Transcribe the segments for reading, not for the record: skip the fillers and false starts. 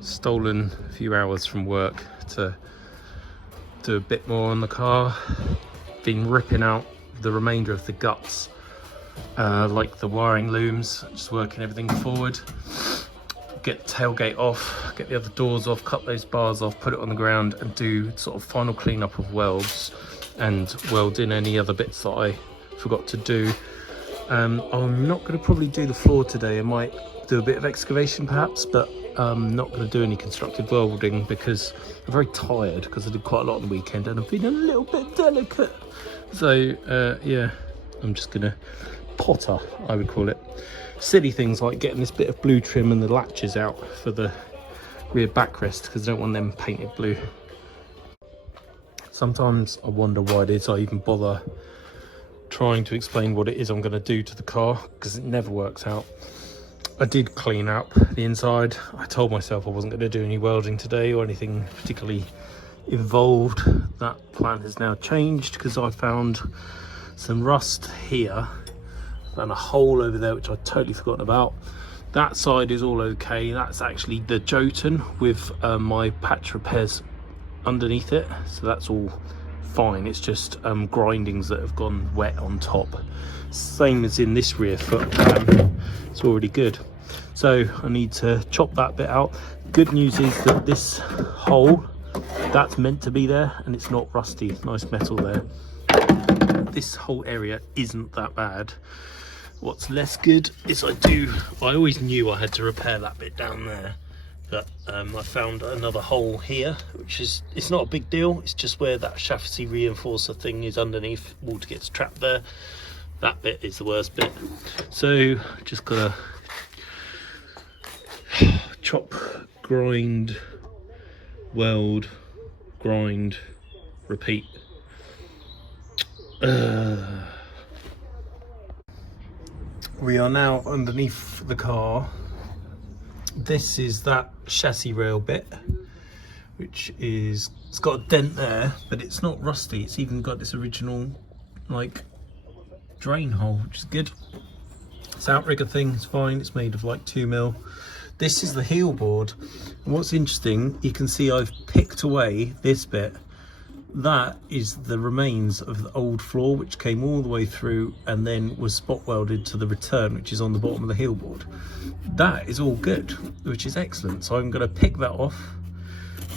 stolen a few hours from work to do a bit more on the car. Been ripping out the remainder of the guts, like the wiring looms, just working everything forward. Get the tailgate off, get the other doors off, cut those bars off, put it on the ground and do sort of final cleanup of welds and weld in any other bits that I forgot to do. I'm not going to probably do the floor today. I might do a bit of excavation perhaps, but I'm not going to do any constructive welding because I'm very tired because I did quite a lot on the weekend and I've been a little bit delicate. So yeah, I'm just going to potter, I would call it. Silly things like getting this bit of blue trim and the latches out for the rear backrest because I don't want them painted blue. Sometimes I wonder why it is I even bother trying to explain what it is I'm going to do to the car because it never works out. I did clean up the inside. I told myself I wasn't going to do any welding today or anything particularly involved. That plan has now changed because I found some rust here. Found a hole over there which I'd totally forgotten about. That side is all okay. That's actually the Jotun with my patch repairs underneath it, so that's all fine. It's just grindings that have gone wet on top, same as in this rear foot. It's already good, so I need to chop that bit out. Good news is that this hole, that's meant to be there and it's not rusty. Nice metal there. This whole area isn't that bad. What's less good is I always knew I had to repair that bit down there, but I found another hole here, which is, it's not a big deal. It's just where that chassis reinforcer thing is underneath, water gets trapped there. That bit is the worst bit. So just gotta chop, grind, weld, grind, repeat. We are now underneath the car. This is that chassis rail bit, which is, it's got a dent there, but it's not rusty. It's even got this original like drain hole, which is good. This outrigger thing is fine. It's made of like 2mm. This is the heel board. And what's interesting, you can see I've picked away this bit. That is the remains of the old floor, which came all the way through and then was spot welded to the return, which is on the bottom of the heel board. That is all good, which is excellent. So I'm going to pick that off,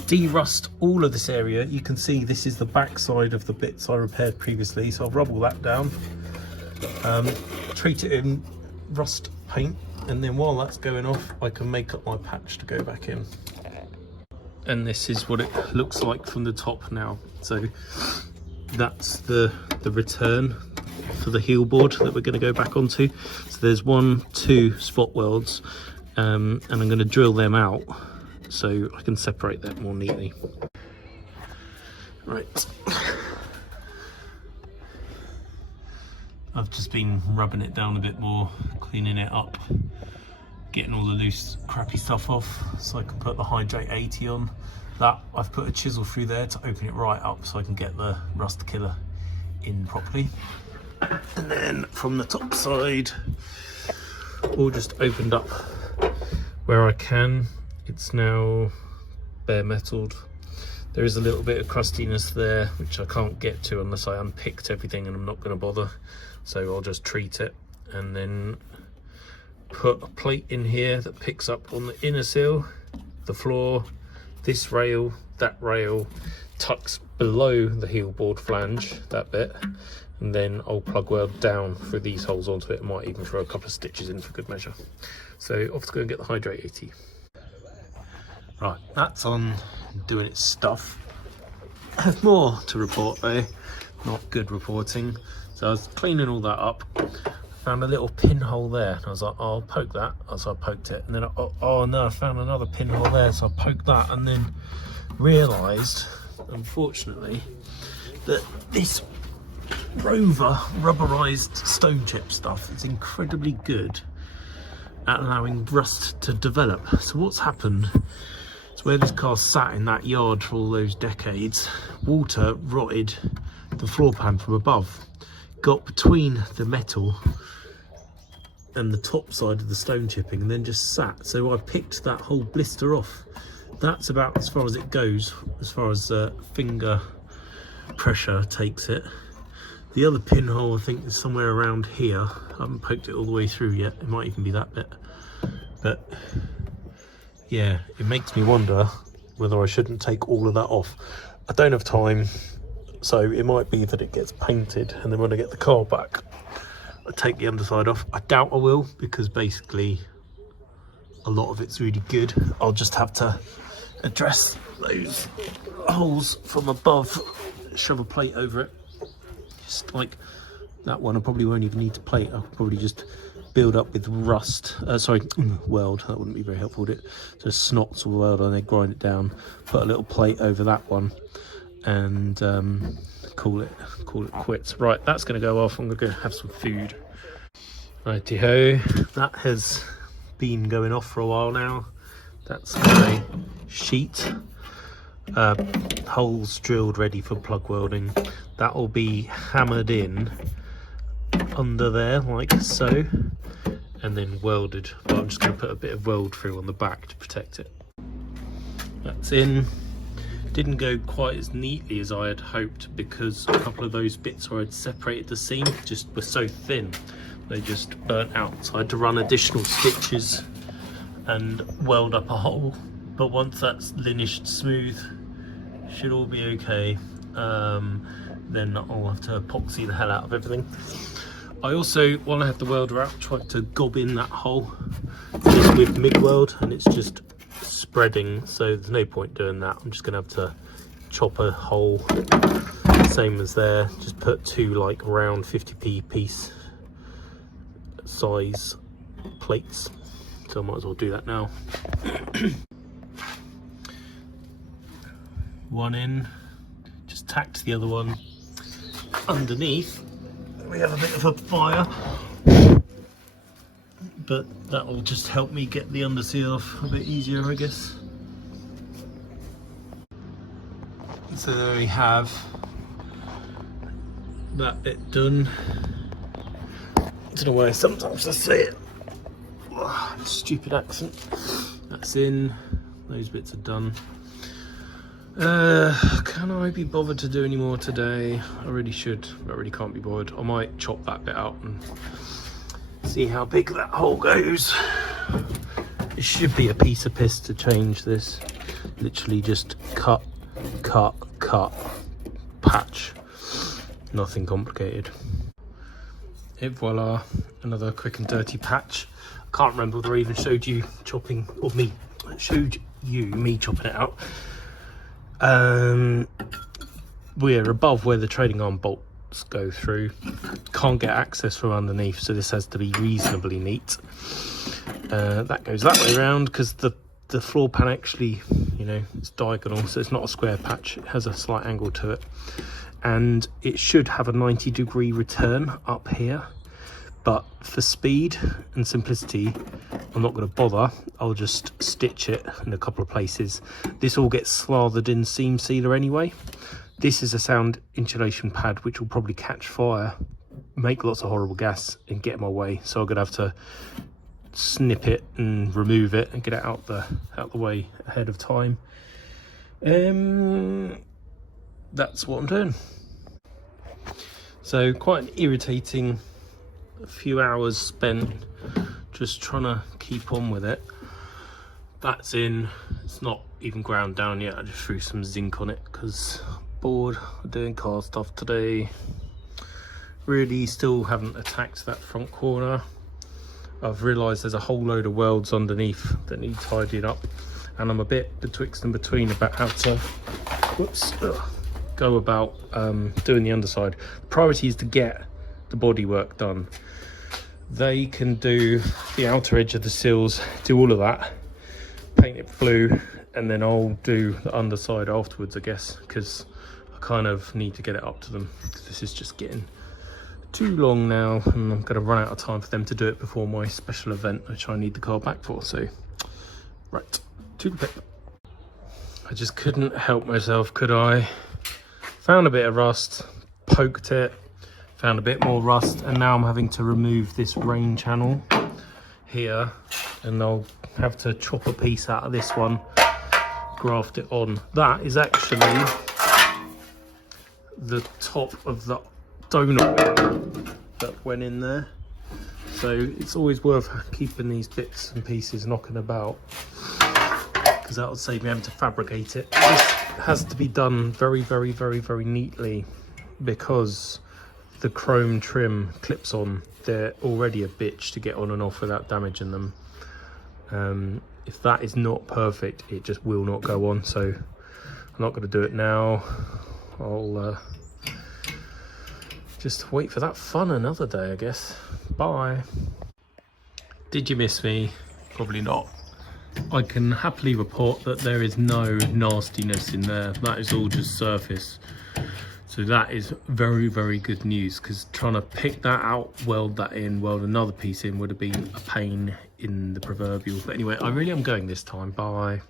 de-rust all of this area. You can see this is the back side of the bits I repaired previously, so I'll rub all that down, treat it in rust paint, and then while that's going off I can make up my patch to go back in. And this is what it looks like from the top now. So that's the return for the heel board that we're going to go back onto. So there's 2 spot welds, and I'm going to drill them out so I can separate that more neatly. Right, I've just been rubbing it down a bit more, cleaning it up, getting all the loose crappy stuff off so I can put the Hydrate 80 on. That I've put a chisel through there to open it right up so I can get the rust killer in properly. And then from the top side, all just opened up where I can. It's now bare metalled. There is a little bit of crustiness there which I can't get to unless I unpicked everything, and I'm not going to bother, so I'll just treat it and then put a plate in here that picks up on the inner sill, the floor, this rail, that rail, tucks below the heel board flange, that bit, and then I'll plug weld down through these holes onto it. I might even throw a couple of stitches in for good measure. So off to go and get the Hydrate 80. Right, that's on doing its stuff. I have more to report though, not good reporting. So I was cleaning all that up, found a little pinhole there, and I was like, oh, I'll poke that. So I poked it, and then oh no, I found another pinhole there, so I poked that, and then realised, unfortunately, that this Rover rubberized stone chip stuff is incredibly good at allowing rust to develop. So what's happened is, where this car sat in that yard for all those decades, water rotted the floor pan from above, got between the metal and the top side of the stone chipping, and then just sat. So I picked that whole blister off that's about as far as it goes, as far as finger pressure takes it. The other pinhole I think is somewhere around here. I haven't poked it all the way through yet. It might even be that bit. But yeah, it makes me wonder whether I shouldn't take all of that off. I don't have time, so it might be that it gets painted and then when I get the car back I take the underside off. I doubt I will, because basically a lot of it's really good. I'll just have to address those holes from above, shove a plate over it, just like that one. I probably won't even need to plate. I'll probably just build up with rust, weld. That wouldn't be very helpful, would it? Just snots of weld and then grind it down, put a little plate over that one, and call it quits. Right, that's going to go off. I'm going to go have some food. Righty ho, that has been going off for a while now. That's my sheet, holes drilled ready for plug welding. That will be hammered in under there like so, and then welded. But I'm just going to put a bit of weld through on the back to protect it. That's in. Didn't go quite as neatly as I had hoped, because a couple of those bits where I'd separated the seam just were so thin they just burnt out, so I had to run additional stitches and weld up a hole. But once that's linished smooth, should all be okay. Then I'll have to epoxy the hell out of everything. I also, while I had the welder out, tried to gob in that hole just with MIG weld, and it's just spreading, so there's no point doing that. I'm just gonna have to chop a hole, same as there, just put two like round 50p piece size plates, so I might as well do that now. One in, just tacked the other one underneath. We have a bit of a fire, but that will just help me get the underseal off a bit easier, I guess. So there we have that bit done. I don't know why sometimes I say it. Stupid accent. That's in. Those bits are done. Can I be bothered to do any more today? I really should, but I really can't be bothered. I might chop that bit out and see how big that hole goes. It should be a piece of piss to change this. Literally just cut, patch. Nothing complicated. Et voila, another quick and dirty patch. I can't remember whether I even showed you chopping, or me chopping it out. We're above where the trading arm bolts go through. Can't get access from underneath, so this has to be reasonably neat. That goes that way around, because the floor pan actually, you know, it's diagonal, so it's not a square patch. It has a slight angle to it, and it should have a 90-degree return up here. But for speed and simplicity, I'm not going to bother. I'll just stitch it in a couple of places. This all gets slathered in seam sealer anyway. This is a sound insulation pad which will probably catch fire, make lots of horrible gas, and get in my way. So I'm going to have to snip it and remove it and get it out the way ahead of time. That's what I'm doing. So quite an irritating few hours spent just trying to keep on with it. That's in. It's not even ground down yet. I just threw some zinc on it because I'm bored of doing car stuff today. Really still haven't attacked that front corner. I've realised there's a whole load of welds underneath that need tidying up, and I'm a bit betwixt and between about how to go about doing the underside. The priority is to get the bodywork done. They can do the outer edge of the sills, do all of that, paint it blue, and then I'll do the underside afterwards, I guess, because I kind of need to get it up to them, because this is just getting too long now, and I'm going to run out of time for them to do it before my special event, which I need the car back for. So, right, to the pip. I just couldn't help myself, could I? Found a bit of rust, poked it, found a bit more rust, and now I'm having to remove this rain channel here, and I'll have to chop a piece out of this one, graft it on. That is actually the top of the donut that went in there. So it's always worth keeping these bits and pieces knocking about, because that will save me having to fabricate it. This has to be done very, very, very, very neatly, because the chrome trim clips on. They're already a bitch to get on and off without damaging them. If that is not perfect, it just will not go on. So I'm not going to do it now. I'll just wait for that fun another day, I guess. Bye. Did you miss me? Probably not. I can happily report that there is no nastiness in there. That is all just surface. So that is very, very good news, because trying to pick that out, weld that in, weld another piece in would have been a pain in the proverbial. But anyway, I really am going this time. Bye.